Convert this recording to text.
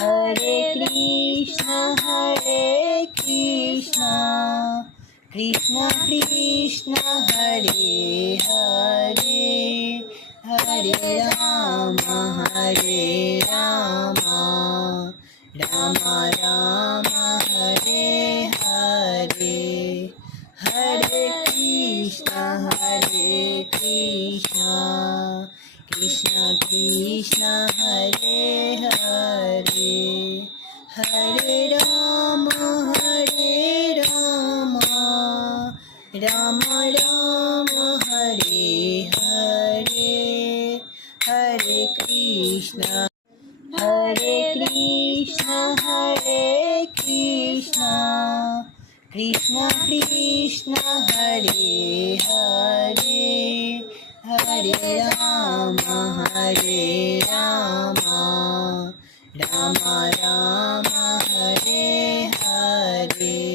Hare Krishna Krishna Krishna Hare Hare, Hare Ram Ram Ram Hare Hare, Hare Krishna Krishna Krishna Hare Hare, Hare Ram Ram Ram Hare Hare, Hare Krishna Krishna Krishna Hare Hare, Hare Ram Ram Ram Hare Hare.